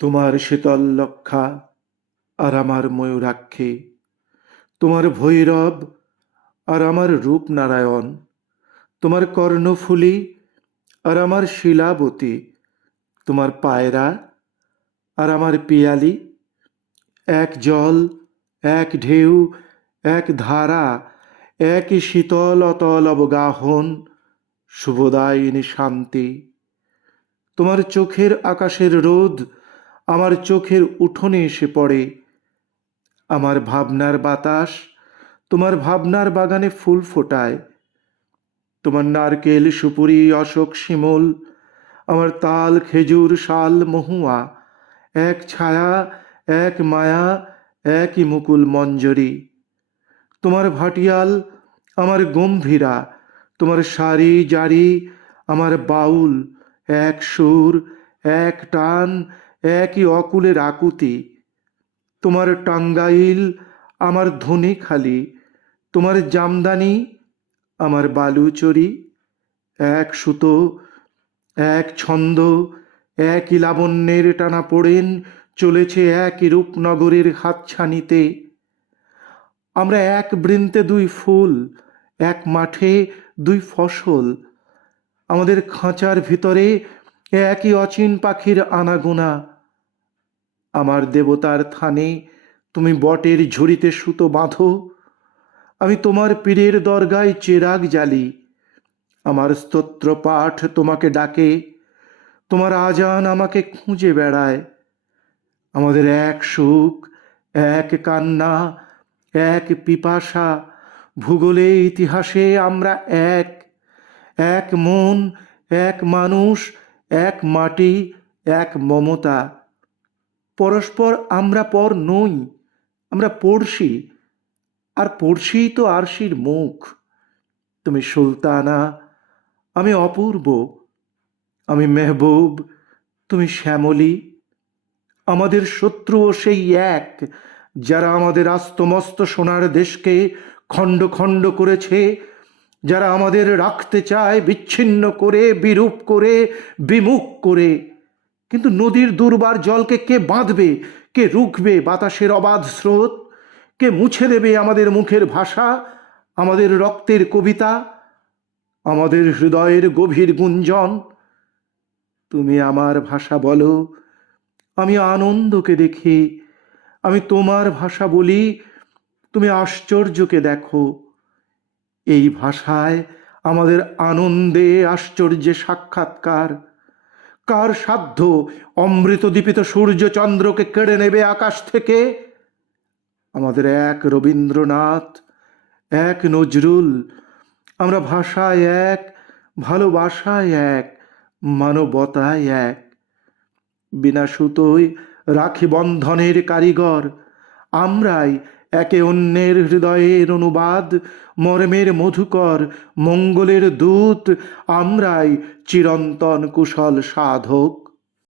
তোমার শীতল লক্ষা আর আমার ময়ূরাক্ষী, তোমার ভৈরব আর আমার রূপনারায়ণ, তোমার কর্ণফুলী আর আমার শিলাবতী, তোমার পায়রা আর আমার পিয়ালি, এক জল, এক ঢেউ, এক ধারা, একই শীতল অতল অবগাহন, শুভদায়িনী শান্তি। তোমার চোখের আকাশের রোদ আমার চোখের উঠোনে এসে পড়ে। আমার ভাবনার বাতাস তোমার ভাবনার বাগানে ফুল ফোটায়। তোমার নারকেল সুপুরি অশোক শিমুল, আমার তাল খেজুর শাল মহুয়া, এক ছায়া, এক মায়া, একই মুকুল মঞ্জরি। তোমার ভাটিয়াল আমার গম্ভীরা, তোমার সারি জারি আমার বাউল, এক সুর, এক টান, একই অকুলের আকুতি। তোমার টাঙ্গাইল আমার ধনেখালি, তোমার জামদানি আমার বালুচরি, এক সুতো, এক ছন্দ, একই লাবণ্যের টানা পড়েন চলেছে একই রূপনগরের হাতছানিতে। আমরা এক বৃন্তে দুই ফুল, এক মাঠে দুই ফসল, আমাদের খাঁচার ভিতরে একই অচিন পাখির আনাগোনা। আমার দেবতার থানে তুমি বটের ঝুড়িতে সুতো বাঁধো, আমি তোমার পীরের দরগায় চেরাগ জ্বালি। আমার স্তোত্র পাঠ তোমাকে ডাকে, তোমার আজান আমাকে খুঁজে বেড়ায়। আমাদের এক সুখ, এক কান্না, এক পিপাসা, ভূগোলে ইতিহাসে আমরা এক, এক মন, এক মানুষ, এক মাটি, এক মমতা। পরস্পর আমরা পর নই, আমরা পড়শি, আর পড়শিই তো আরশির মুখ। তুমি সুলতানা, আমি অপূর্ব, আমি মেহবুব, তুমি শ্যামলী। আমাদের শত্রুও সেই এক, যারা আমাদের আস্তমস্ত সোনার দেশকে খণ্ড খণ্ড করেছে, যারা আমাদের রাখতে চায় বিচ্ছিন্ন করে, বিরূপ করে, বিমুখ করে। কিন্তু নদীর দুর্বার জলকে কে বাঁধবে, কে রুখবে বাতাসের অবাধ স্রোত, কে মুছে দেবে আমাদের মুখের ভাষা, আমাদের রক্তের কবিতা, আমাদের হৃদয়ের গভীর গুঞ্জন? তুমি আমার ভাষা বলো, আমি আনন্দকে দেখি, আমি তোমার ভাষা বলি, তুমি আশ্চর্যকে দেখো। এই ভাষায় আমাদের আনন্দে আশ্চর্যে সাক্ষাৎকার। কার সাধ্য অমৃত দীপিত সূর্য চন্দ্রকে কেড়ে নেবে আকাশ থেকে? আমাদের এক রবীন্দ্রনাথ, এক নজরুল, আমরা ভাষায় এক, ভালোবাসায় এক, মানবতায় এক। বিনা সুতোয় রাখি বন্ধনের কারিগর আমরাই, একে অন্যের হৃদয়ের অনুবাদ, মর্মের মধুকর মঙ্গলের দূত আমরাই, চিরন্তন কুশল সাধক।